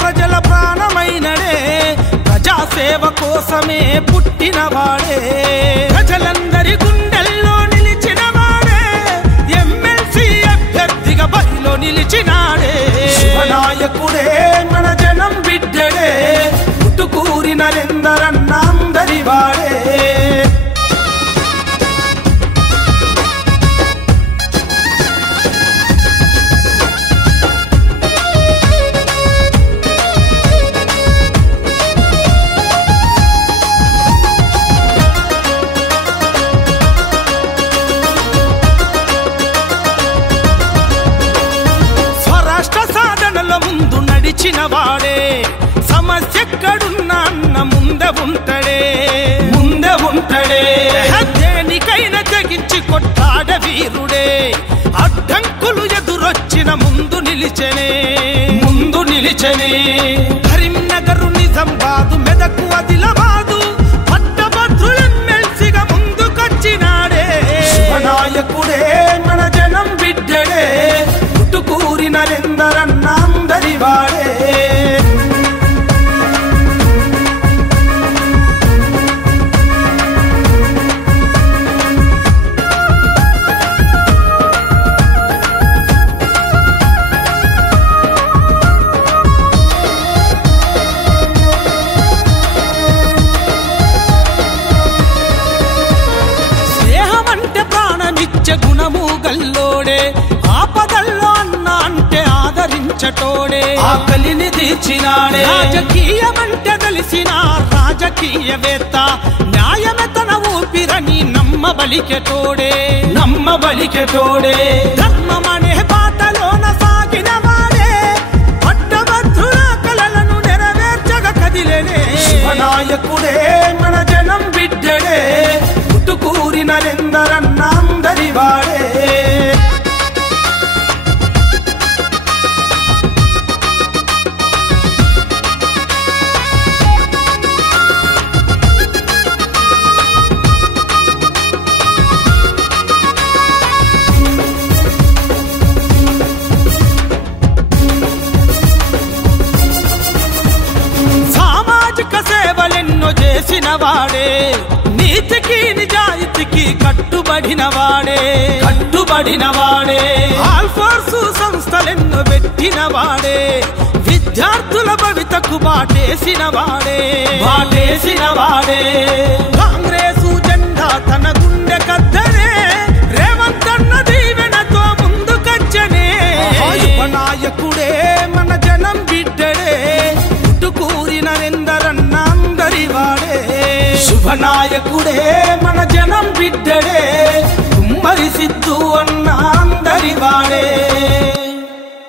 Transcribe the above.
ప్రజల ప్రాణమైనడే ప్రజాసేవ కోసమే పుట్టినవాడే ప్రజలందరి గుండెల్లో నిలిచినవాడే ఎమ్మెల్సీ అభ్యర్థిగా బరిలో నిలిచినాడే శివనాయకుడే మన జనం బిడ్డడే పుట్టుకూరి నరేందరన్న అందరి వాడే ముందు నడిచిన వాడే సమస్యెక్కడున్నా అన్న ముందే ఉంటాడే దేనికైనా తెగించి కొట్టాడ వీరుడే అడ్డంకులు ఎదురొచ్చిన ముందు నిలిచెనే కరీంనగర్ నిజామాబాదు మెదక్ ఆదిలాబాదు పట్టభద్రుల ఎమ్మెల్సీగా ముందుకొచ్చినాడే శివనాయకుడే మన జనం బిడ్డడే పుట్టుకూరి నరేందరన్న అందరి వాడే స్నేహమంటే ప్రాణమిచ్చే గుణము గల్లోడే ఆపదల్లో అన్న అంటే ఆదరించటోడే ఆకలిని తీర్చినాడే రాజకీయమంటే తెలిసిన రాజకీయవేత్త న్యాయమే తన ఊపిరని నమ్మబలికెటోడే ధర్మమనే బాటలోన సాగిన వాడే పట్టభద్రుల కలలను నెరవేర్చగా కదిలేనే శివనాయకుడే మన జనం బిడ్డడే పుట్టుకూరి నరేందరన్న అందరి వాడే సేవలెన్నో చేసిన వాడే నీతికి నిజాయితీకి కట్టుబడిన వాడే ఆల్ ఫోర్స్ సంస్థలెన్నో పెట్టిన వాడే విద్యార్థుల భవితకు బాటేసిన వాడే కాంగ్రెసు జెండా తన గుండె కద్దనే రేవంత్ అన్న దీవెనతో ముందుకొచ్చనే నాయకుడే మన జనం బిడ్డడే పుట్టుకూరి నరేందరన్న అందరి వాడే శుభనాయకుడే మన జనం బిడ్డడే కుమ్మరి సిద్ధు అన్న అందరి వాడే